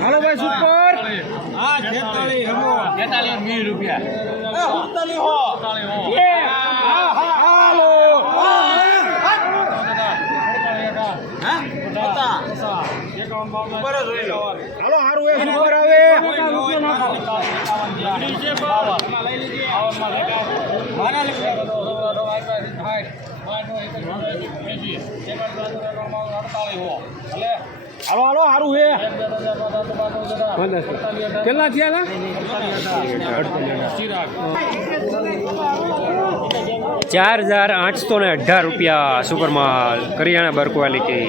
હાલો ભાઈ સુપર હા છેતાલીસ હમો. તેતાલીસ વીસ રૂપિયા. ઉતાલી હો. એ, હા, હા, હાલો. ઉપર જ રહી લો હાલો હારું એ સુપર આવે હાલો હાલો સારું હે. કેટલા થયા ચાર હજાર આઠસો ને અઢાર રૂપિયા સુપરમાલ કરિયાણા બર ક્વોલિટી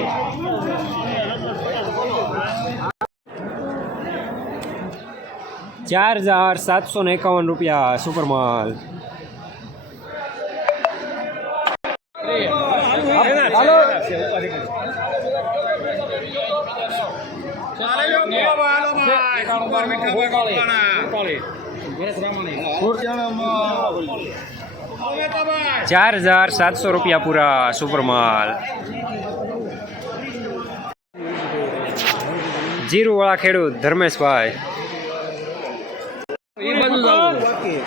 ચાર હજાર સાતસો ને એકાવન રૂપિયા સુપરમાલ. ચાર હજાર સાતસો રૂપિયા પૂરા સુપરમાલ. જીરુવાળા ખેડૂત ધર્મેશભાઈ એ બધું જ આવું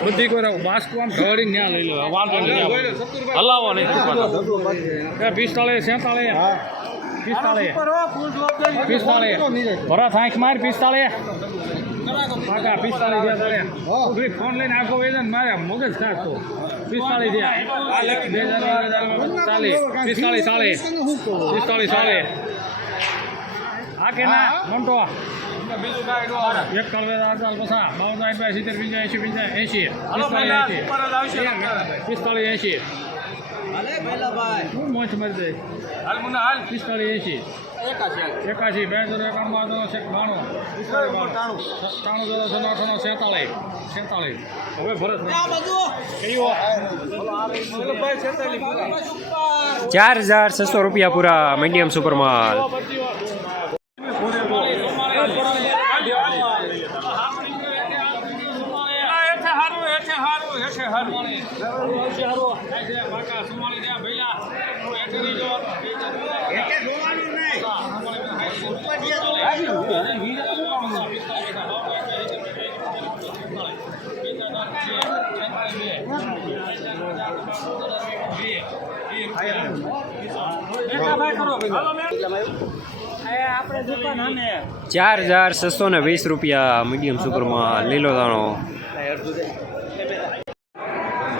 બધી કોઈ બાસ્કો આમ ઢળી ન્યા લઈ લેવા વાંધો નહીં હલાવો નહીં પિસ્તાળીસ સેતાળીસ પિસ્તાળીસ પિસ્તાળીસ ભરત આંખ માર પિસ્તાળીસ કાકા પિસ્તાળીસ થયા તારે. ફોન લઈને આખો વેદન મારે મગજ ખાસ તો. પિસ્તાળીસ હજાર ચાલીસ. પિસ્તાળીસ ચાલીસ. પિસ્તાળીસ, ચાલીસ. કે ના મોટો એક કલવે અડતાલ પસા બાવન સાઠ બાય સિત્તેર પંચા એંશી પંચા એંશી પિસ્તાળીસ એંશી પિસ્તાળીસ એંશી શું મોચ મરી દે પિસ્તાળીસ એંશી એકાશી બે હજાર એકાણું બાર છેક બાણું ત્રાણું હજાર છ અઠાણું સેતાળીસ સેતાળીસ હવે ભરત ચાર હજાર છસો રૂપિયા પૂરા મીડિયમ સુપરમાલ ચાર હજાર છસો ને વીસ રૂપિયા મીડિયમ સુપરમાં લીલો દાણો.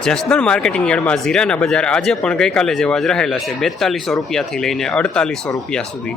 જસદણ માર્કેટિંગ યાર્ડમાં જીરાના બજાર આજે પણ ગઈકાલે જેવા જ રહેલા છે. બેતાલીસો રૂપિયાથી લઈને અડતાલીસો રૂપિયા સુધી.